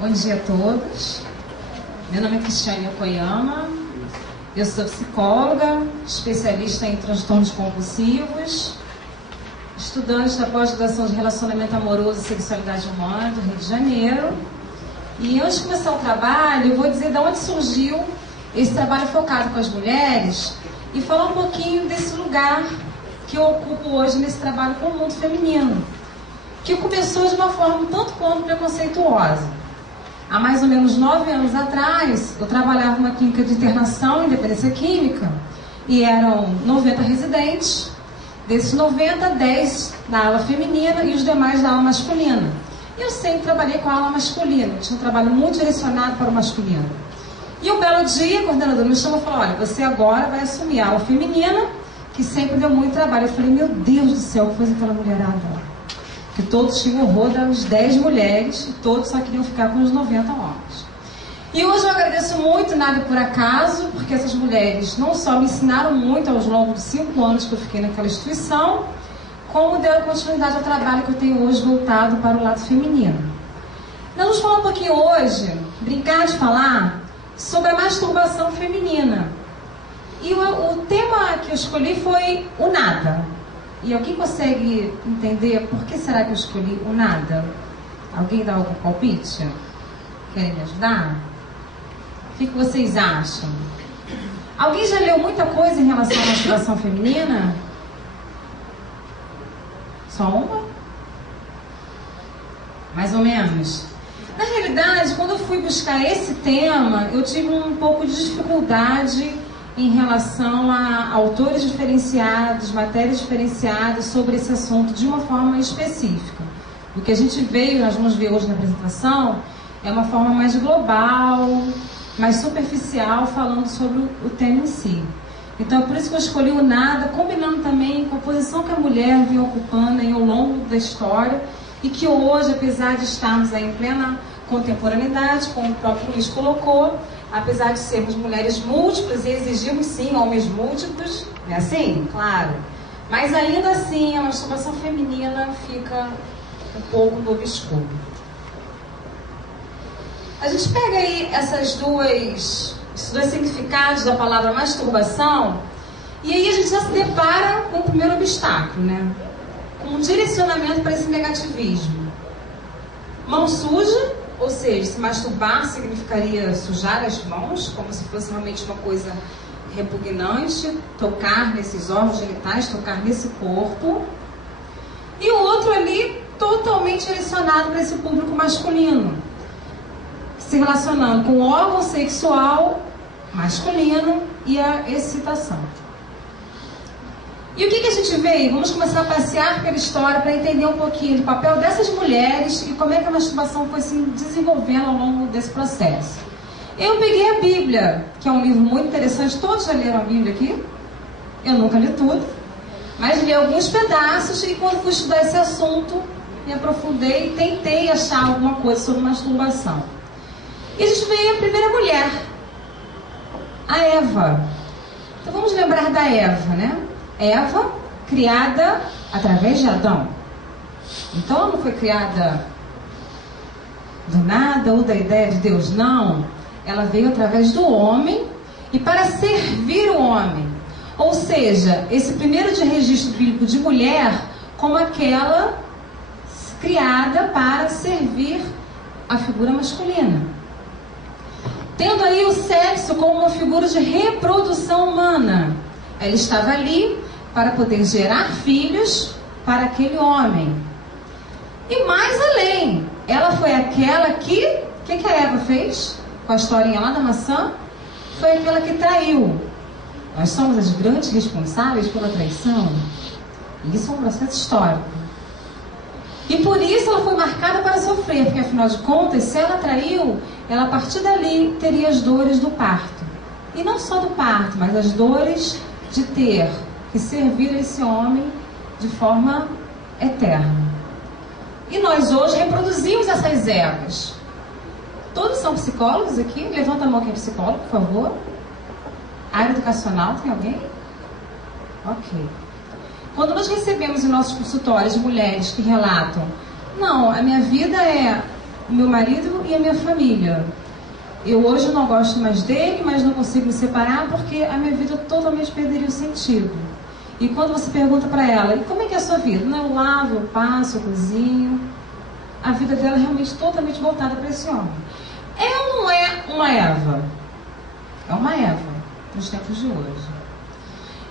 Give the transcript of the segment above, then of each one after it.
Bom dia a todos. Meu nome é Cristiane Yokoyama. Eu sou psicóloga, especialista em transtornos compulsivos, estudante da pós-graduação de relacionamento amoroso e sexualidade humana do Rio de Janeiro. E antes de começar o trabalho, eu vou dizer de onde surgiu esse trabalho focado com as mulheres e falar um pouquinho desse lugar que eu ocupo hoje nesse trabalho com o mundo feminino, que começou de uma forma tanto quanto preconceituosa. Há mais ou menos 9 anos atrás, eu trabalhava numa clínica de internação em dependência química e eram 90 residentes. Desses 90, 10 da ala feminina e os demais da ala masculina. E eu sempre trabalhei com a ala masculina, tinha um trabalho muito direcionado para o masculino. E um belo dia, a coordenadora me chamou e falou: olha, você agora vai assumir a ala feminina, que sempre deu muito trabalho. Eu falei: meu Deus do céu, o que faz aquela mulherada lá? Que todos tinham horror das 10 mulheres e todos só queriam ficar com os 90 homens. E hoje eu agradeço muito, nada por acaso, porque essas mulheres não só me ensinaram muito ao longo dos 5 anos que eu fiquei naquela instituição, como deram continuidade ao trabalho que eu tenho hoje voltado para o lado feminino. Nós vamos falar um pouquinho hoje, brincar de falar, sobre a masturbação feminina. E o tema que eu escolhi foi o nada. E alguém consegue entender por que será que eu escolhi o nada? Alguém dá algum palpite? Querem me ajudar? O que vocês acham? Alguém já leu muita coisa em relação à masturbação feminina? Só uma? Mais ou menos. Na realidade, quando eu fui buscar esse tema, eu tive um pouco de dificuldade em relação a autores diferenciados, matérias diferenciadas sobre esse assunto de uma forma específica. O que a gente veio, nós vamos ver hoje na apresentação, é uma forma mais global, mais superficial, falando sobre o tema em si. Então é por isso que eu escolhi o nada, combinando também com a posição que a mulher vem ocupando ao longo da história e que hoje, apesar de estarmos aí em plena contemporaneidade, como o próprio Luiz colocou, apesar de sermos mulheres múltiplas e exigimos sim homens múltiplos, não é assim? Claro. Mas ainda assim a masturbação feminina fica um pouco no obscuro. A gente pega aí esses dois significados da palavra masturbação e aí a gente já se depara com o primeiro obstáculo, né? Com um direcionamento para esse negativismo. Mão suja, ou seja, se masturbar significaria sujar as mãos, como se fosse realmente uma coisa repugnante, tocar nesses órgãos genitais, tocar nesse corpo. E o outro ali totalmente direcionado para esse público masculino, se relacionando com o órgão sexual masculino e a excitação. E o que a gente vê? Vamos começar a passear pela história para entender um pouquinho do papel dessas mulheres e como é que a masturbação foi se desenvolvendo ao longo desse processo. Eu peguei a Bíblia, que é um livro muito interessante. Todos já leram a Bíblia aqui? Eu nunca li tudo, mas li alguns pedaços e quando fui estudar esse assunto, me aprofundei e tentei achar alguma coisa sobre masturbação. E a gente vê a primeira mulher, a Eva. Então vamos lembrar da Eva, né? Eva, criada através de Adão. Então ela não foi criada do nada ou da ideia de Deus, não. Ela veio através do homem e para servir o homem. Ou seja, esse primeiro de registro bíblico de mulher como aquela criada para servir a figura masculina. Tendo aí o sexo como uma figura de reprodução humana. Ela estava ali para poder gerar filhos para aquele homem. E mais além, ela foi aquela que... O que a Eva fez com a historinha lá da maçã? Foi aquela que traiu. Nós somos as grandes responsáveis pela traição. E isso é um processo histórico. E por isso ela foi marcada para sofrer, porque afinal de contas, se ela traiu, ela a partir dali teria as dores do parto. E não só do parto, mas as dores de ter que servir a esse homem de forma eterna. E nós hoje reproduzimos essas Evas. Todos são psicólogos aqui? Levanta a mão quem é psicólogo, por favor. Área educacional, tem alguém? Ok. Quando nós recebemos em nossos consultórios mulheres que relatam: não, a minha vida é o meu marido e a minha família. Eu hoje não gosto mais dele, mas não consigo me separar porque a minha vida totalmente perderia o sentido. E quando você pergunta para ela, e como é que é a sua vida? Não, eu lavo, eu passo, eu cozinho. A vida dela é realmente totalmente voltada para esse homem. É ou não é uma Eva? É uma Eva, nos tempos de hoje.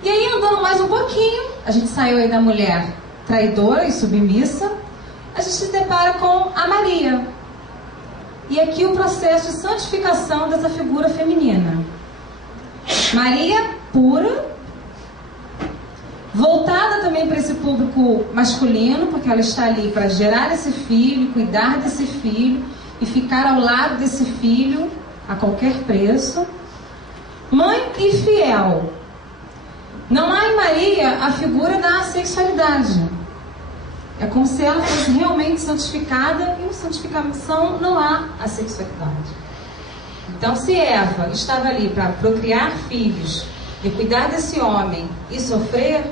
E aí, andando mais um pouquinho, a gente saiu aí da mulher traidora e submissa, a gente se depara com a Maria. E aqui o processo de santificação dessa figura feminina. Maria, pura, voltada também para esse público masculino, porque ela está ali para gerar esse filho, cuidar desse filho e ficar ao lado desse filho a qualquer preço. Mãe e fiel. Não há em Maria a figura da sexualidade. É como se ela fosse realmente santificada, e em santificação não há a sexualidade. Então, se Eva estava ali para procriar filhos e cuidar desse homem e sofrer,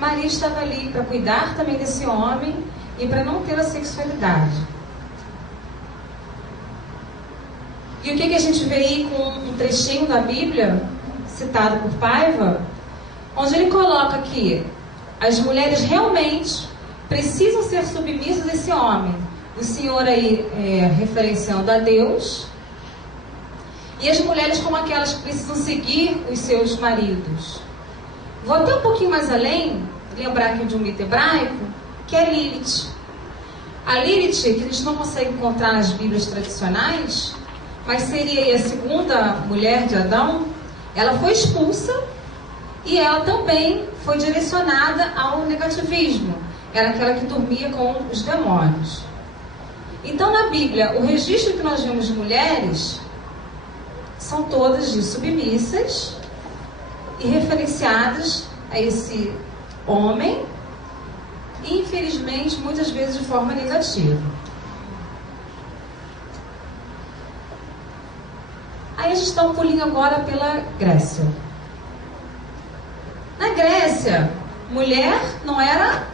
Maria estava ali para cuidar também desse homem e para não ter a sexualidade. E o que a gente vê aí com um trechinho da Bíblia, citado por Paiva, onde ele coloca que as mulheres realmente precisam ser submissas a esse homem. O Senhor aí referenciando a Deus. E as mulheres como aquelas que precisam seguir os seus maridos. Vou até um pouquinho mais além, lembrar aqui de um mito hebraico, que é Lilith. A Lilith, que a gente não consegue encontrar nas Bíblias tradicionais, mas seria aí a segunda mulher de Adão, ela foi expulsa e ela também foi direcionada ao negativismo. Era aquela que dormia com os demônios. Então, na Bíblia, o registro que nós vemos de mulheres são todas de submissas e referenciadas a esse homem, e infelizmente, muitas vezes de forma negativa. Aí a gente dá um pulinho agora pela Grécia. Na Grécia, mulher não era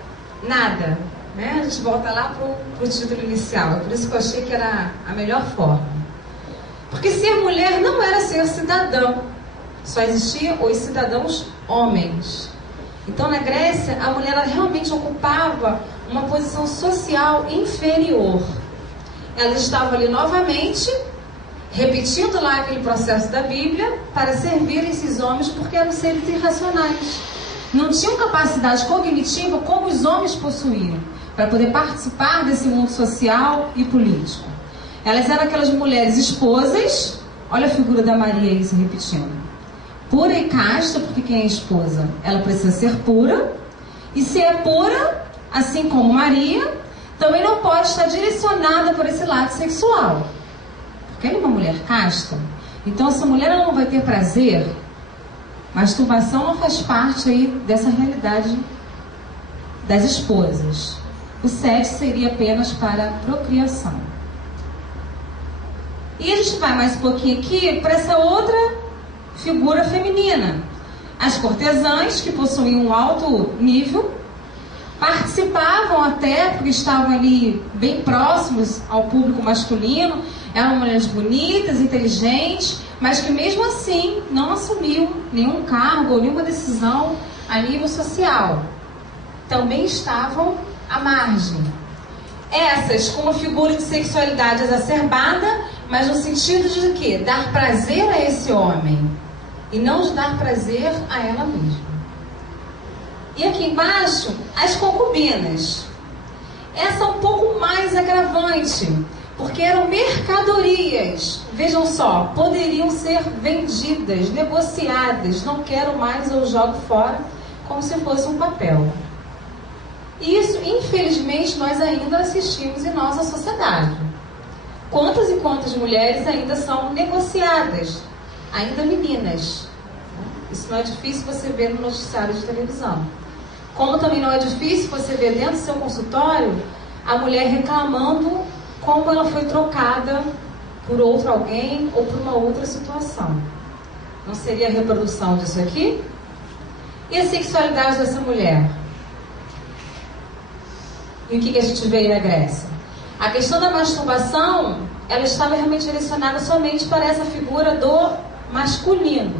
nada, né? A gente volta lá para o título inicial, é por isso que eu achei que era a melhor forma. Porque ser mulher não era ser cidadão, só existiam os cidadãos homens. Então, na Grécia, a mulher ela realmente ocupava uma posição social inferior. Ela estava ali novamente, repetindo lá aquele processo da Bíblia, para servir esses homens, porque eram seres irracionais. Não tinham capacidade cognitiva como os homens possuíam, para poder participar desse mundo social e político. Elas eram aquelas mulheres esposas, olha a figura da Maria aí se repetindo. Pura e casta, porque quem é esposa? Ela precisa ser pura, e se é pura, assim como Maria, também não pode estar direcionada por esse lado sexual. Porque ela é uma mulher casta, então essa mulher ela não vai ter prazer. Masturbação não faz parte aí dessa realidade das esposas. O sexo seria apenas para procriação. E a gente vai mais um pouquinho aqui para essa outra figura feminina. As cortesãs, que possuíam um alto nível, participavam até, porque estavam ali bem próximos ao público masculino, eram mulheres bonitas, inteligentes, mas que mesmo assim não assumiam nenhum cargo ou nenhuma decisão a nível social. Também estavam à margem. Essas com uma figura de sexualidade exacerbada, mas no sentido de quê? Dar prazer a esse homem e não de dar prazer a ela mesma. E aqui embaixo, as concubinas. Essa é um pouco mais agravante, porque eram mercadorias. Vejam só, poderiam ser vendidas, negociadas. Não quero mais, eu jogo fora, como se fosse um papel. E isso, infelizmente, nós ainda assistimos em nossa sociedade. Quantas e quantas mulheres ainda são negociadas, ainda meninas. Isso não é difícil você ver no noticiário de televisão. Como também não é difícil você ver dentro do seu consultório a mulher reclamando como ela foi trocada por outro alguém ou por uma outra situação. Não seria a reprodução disso aqui? E a sexualidade dessa mulher? E o que a gente vê aí na Grécia? A questão da masturbação, ela estava realmente direcionada somente para essa figura do masculino.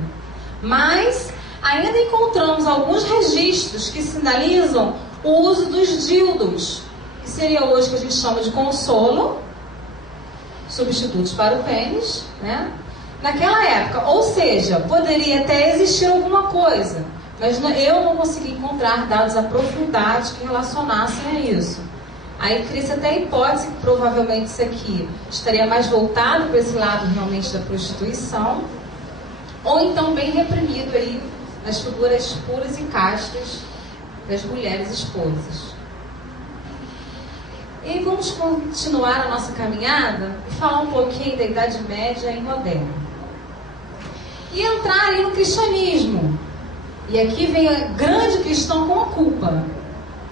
Mas ainda encontramos alguns registros que sinalizam o uso dos dildos, que seria hoje que a gente chama de consolo, substitutos para o pênis, né? Naquela época, ou seja, poderia até existir alguma coisa, mas eu não consegui encontrar dados aprofundados que relacionassem a isso. Aí cria-se até a hipótese que provavelmente isso aqui estaria mais voltado para esse lado realmente da prostituição, ou então bem reprimido aí nas figuras puras e castas das mulheres esposas. E vamos continuar a nossa caminhada e falar um pouquinho da Idade Média e Moderna. E entrar aí no cristianismo. E aqui vem a grande questão com a culpa.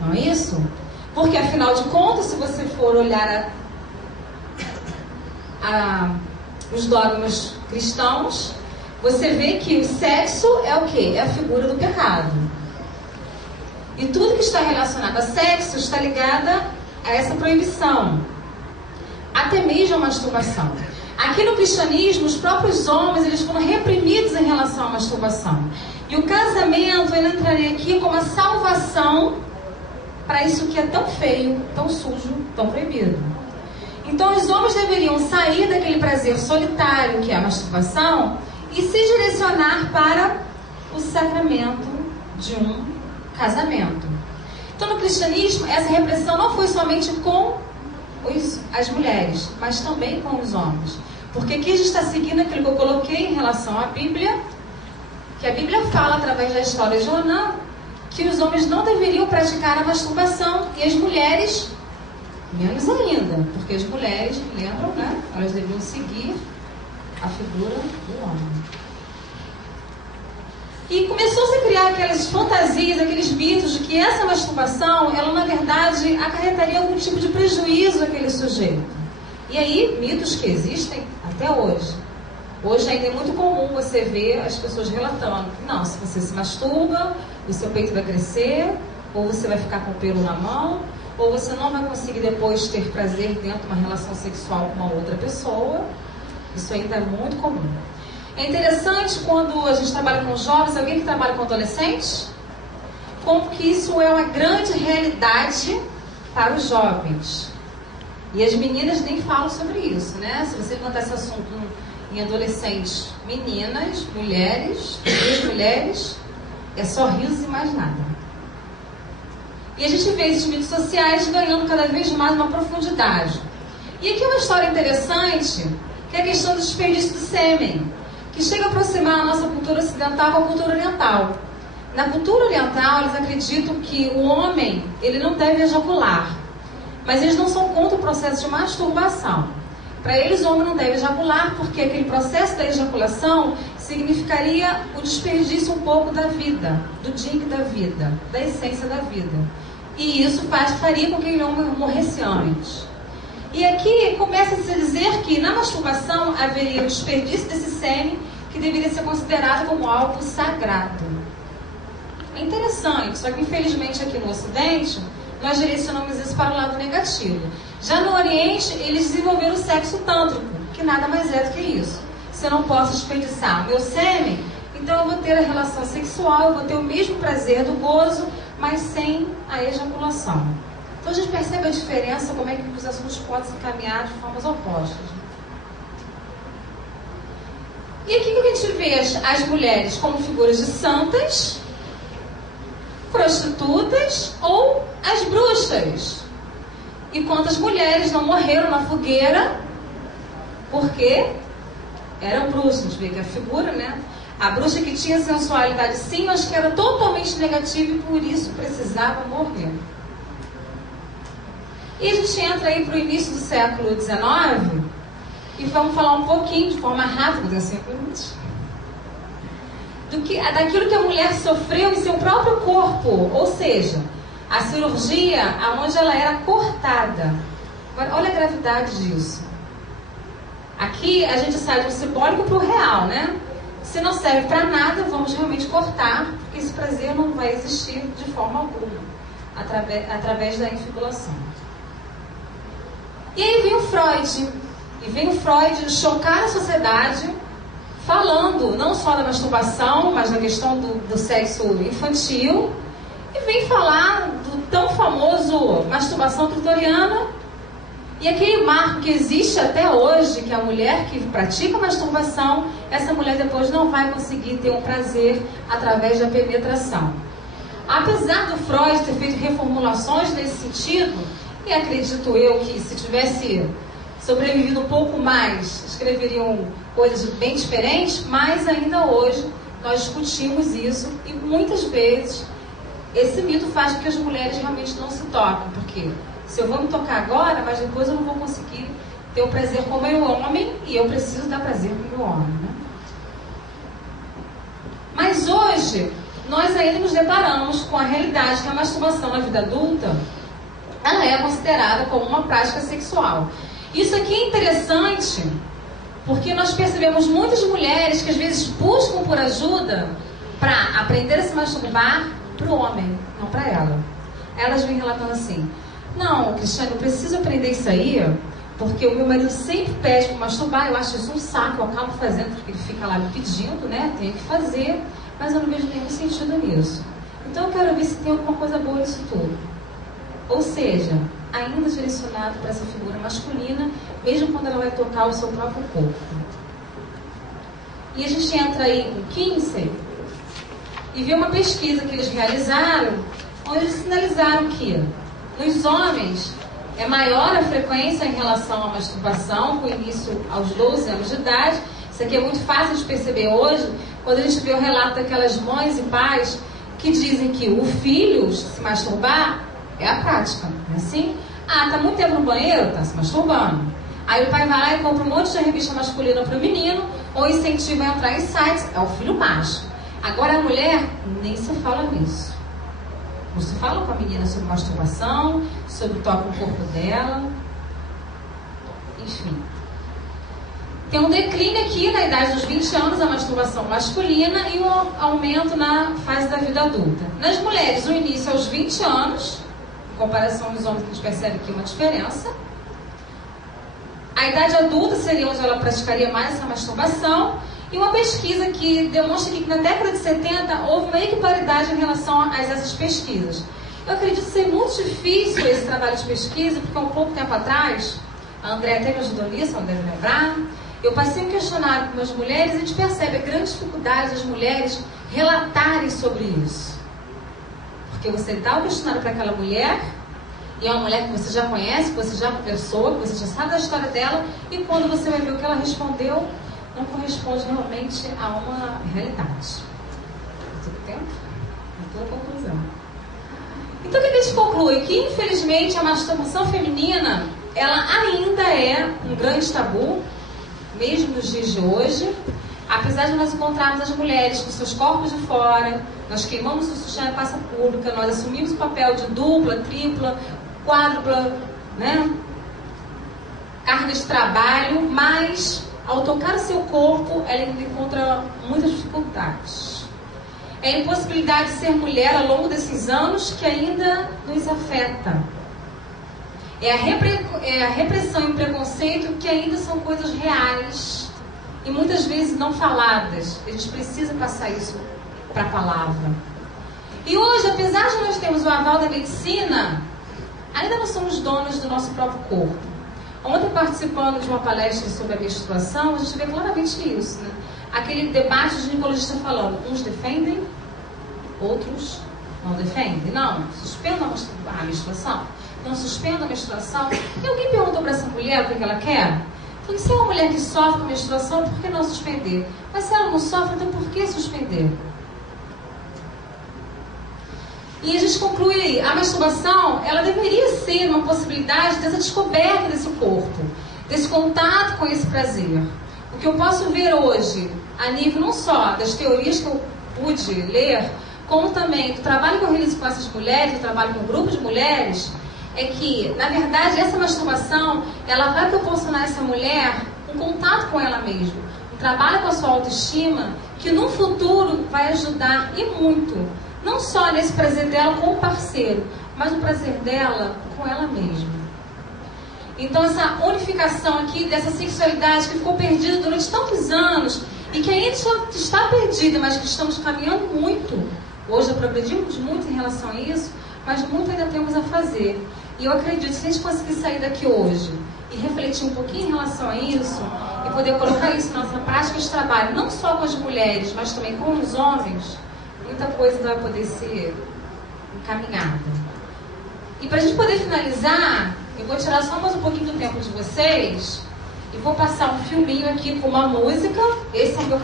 Não é isso? Porque, afinal de contas, se você for olhar os dogmas cristãos, você vê que o sexo é o quê? É a figura do pecado. E tudo que está relacionado a sexo está ligado a essa proibição. Até mesmo a masturbação. Aqui no cristianismo, os próprios homens eles foram reprimidos em relação à masturbação. E o casamento ele entraria aqui como a salvação para isso que é tão feio, tão sujo, tão proibido. Então os homens deveriam sair daquele prazer solitário que é a masturbação e se direcionar para o sacramento de um casamento. Então no cristianismo essa repressão não foi somente com as mulheres, mas também com os homens. Porque aqui a gente está seguindo aquilo que eu coloquei em relação à Bíblia, que a Bíblia fala através da história de Jonã, que os homens não deveriam praticar a masturbação e as mulheres menos ainda, porque as mulheres, lembram, né? Elas deviam seguir a figura do homem. E começou-se a criar aquelas fantasias, aqueles mitos de que essa masturbação, ela na verdade acarretaria algum tipo de prejuízo àquele sujeito. E aí, mitos que existem até hoje. Hoje ainda é muito comum você ver as pessoas relatando que não, se você se masturba, o seu peito vai crescer, ou você vai ficar com pelo na mão, ou você não vai conseguir depois ter prazer dentro de uma relação sexual com uma outra pessoa. Isso ainda é muito comum. É interessante quando a gente trabalha com jovens, alguém que trabalha com adolescentes, como que isso é uma grande realidade para os jovens. E as meninas nem falam sobre isso, né? Se você levantar esse assunto em adolescentes, meninas, mulheres, duas mulheres, é só risos e mais nada. E a gente vê esses mitos sociais ganhando cada vez mais uma profundidade. E aqui uma história interessante, que é a questão do desperdício do sêmen, que chega a aproximar a nossa cultura ocidental com a cultura oriental. Na cultura oriental, eles acreditam que o homem ele não deve ejacular, mas eles não são contra o processo de masturbação. Para eles, o homem não deve ejacular, porque aquele processo da ejaculação significaria o desperdício um pouco da vida, do ding da vida, da essência da vida. E isso faria com que aquele homem morresse antes. E aqui começa-se a dizer que na masturbação haveria o desperdício desse sêmen que deveria ser considerado como algo sagrado. É interessante, só que infelizmente aqui no Ocidente nós direcionamos isso para o lado negativo. Já no Oriente eles desenvolveram o sexo tântrico, que nada mais é do que isso. Se eu não posso desperdiçar o meu sêmen, então eu vou ter a relação sexual, eu vou ter o mesmo prazer do gozo, mas sem a ejaculação. Então a gente percebe a diferença, como é que os assuntos podem se caminhar de formas opostas. E aqui que a gente vê as mulheres como figuras de santas, prostitutas ou as bruxas. E quantas mulheres não morreram na fogueira porque eram bruxas. A gente vê que a figura, né? A bruxa que tinha sensualidade sim, mas que era totalmente negativa e por isso precisava morrer. E a gente entra aí para o início do século XIX e vamos falar um pouquinho, de forma rápida, tem 5 minutos, daquilo que a mulher sofreu em seu próprio corpo, ou seja, a cirurgia onde ela era cortada. Agora, olha a gravidade disso. Aqui a gente sai do simbólico para o real, né? Se não serve para nada, vamos realmente cortar, porque esse prazer não vai existir de forma alguma, através da infibulação. E aí vem o Freud. E vem o Freud chocar a sociedade, falando não só da masturbação, mas da questão do sexo infantil. E vem falar do tão famoso masturbação clitoriana. E aquele marco que existe até hoje, que a mulher que pratica masturbação, essa mulher depois não vai conseguir ter um prazer através da penetração. Apesar do Freud ter feito reformulações nesse sentido, e acredito eu que se tivesse sobrevivido um pouco mais, escreveriam coisas bem diferentes, mas ainda hoje nós discutimos isso e muitas vezes esse mito faz com que as mulheres realmente não se toquem, porque se eu vou me tocar agora, mas depois eu não vou conseguir ter o prazer como meu homem, e eu preciso dar prazer para o meu homem, né? Mas hoje, nós ainda nos deparamos com a realidade que a masturbação na vida adulta, ela é considerada como uma prática sexual. Isso aqui é interessante, porque nós percebemos muitas mulheres que às vezes buscam por ajuda para aprender a se masturbar para o homem, não para ela. Elas vêm relatando assim: não, Cristiane, eu preciso aprender isso aí, porque o meu marido sempre pede para masturbar, eu acho isso um saco, eu acabo fazendo porque ele fica lá me pedindo, né? Tenho que fazer, mas eu não vejo nenhum sentido nisso. Então eu quero ver se tem alguma coisa boa nisso tudo. Ou seja, ainda direcionado para essa figura masculina, mesmo quando ela vai tocar o seu próprio corpo. E a gente entra aí com Kinsey e vê uma pesquisa que eles realizaram, onde eles sinalizaram que nos homens é maior a frequência em relação à masturbação, com início aos 12 anos de idade. Isso aqui é muito fácil de perceber hoje, quando a gente vê o relato daquelas mães e pais que dizem que o filho se masturbar é a prática, não é assim? Ah, tá muito tempo no banheiro? Tá se masturbando. Aí o pai vai lá e compra um monte de revista masculina para o menino, ou incentiva a entrar em sites, é o filho macho. Agora a mulher, nem se fala nisso. Não se fala com a menina sobre masturbação, sobre o toque no corpo dela. Enfim. Tem um declínio aqui na idade dos 20 anos a masturbação masculina e um aumento na fase da vida adulta. Nas mulheres, o início aos 20 anos, em comparação aos homens, a gente percebe aqui uma diferença. A idade adulta seria onde ela praticaria mais essa masturbação. E uma pesquisa que demonstra que na década de 70 houve uma equiparidade em relação a essas pesquisas. Eu acredito ser muito difícil esse trabalho de pesquisa, porque há um pouco tempo atrás, a Andréa até me ajudou nisso, ela deve lembrar, eu passei um questionário com as mulheres e a gente percebe a grande dificuldade das mulheres relatarem sobre isso. Porque você dá o questionário para aquela mulher, e é uma mulher que você já conhece, que você já conversou, que você já sabe da história dela, e quando você vai ver o que ela respondeu, não corresponde realmente a uma realidade. Todo tempo? Não estou conclusão. Então o que a gente conclui? Que infelizmente a masturbação feminina, ela ainda é um grande tabu, mesmo nos dias de hoje. Apesar de nós encontrarmos as mulheres com seus corpos de fora, nós queimamos o sutiã em praça pública, nós assumimos o papel de dupla, tripla, quádrupla, né? Carga de trabalho, mas ao tocar o seu corpo, ela ainda encontra muitas dificuldades. É a impossibilidade de ser mulher ao longo desses anos que ainda nos afeta. É a repressão e o preconceito que ainda são coisas reais e muitas vezes não faladas. A gente precisa passar isso para a palavra. E hoje, apesar de nós termos o aval da medicina, ainda não somos donos do nosso próprio corpo. Ontem, participando de uma palestra sobre a menstruação, a gente vê claramente isso, né? Aquele debate de ginecologistas falando, uns defendem, outros não defendem. Não, suspendam a menstruação. Não suspendam a menstruação. E alguém perguntou para essa mulher o que ela quer? Falei, se é uma mulher que sofre com menstruação, por que não suspender? Mas se ela não sofre, então por que suspender? E a gente conclui aí, a masturbação, ela deveria ser uma possibilidade dessa descoberta desse corpo, desse contato com esse prazer. O que eu posso ver hoje, a nível não só das teorias que eu pude ler, como também do trabalho que eu realizo com essas mulheres, do trabalho com um grupo de mulheres, é que, na verdade, essa masturbação, ela vai proporcionar a essa mulher um contato com ela mesma, um trabalho com a sua autoestima, que no futuro vai ajudar e muito, não só nesse prazer dela com o parceiro, mas no prazer dela com ela mesma. Então essa unificação aqui dessa sexualidade que ficou perdida durante tantos anos e que ainda está perdida, mas que estamos caminhando muito. Hoje já progredimos muito em relação a isso, mas muito ainda temos a fazer. E eu acredito que se a gente conseguir sair daqui hoje e refletir um pouquinho em relação a isso e poder colocar isso na nossa prática de trabalho, não só com as mulheres, mas também com os homens, muita coisa vai poder ser encaminhada. E para a gente poder finalizar, eu vou tirar só mais um pouquinho do tempo de vocês e vou passar um filminho aqui com uma música. Esse é o meu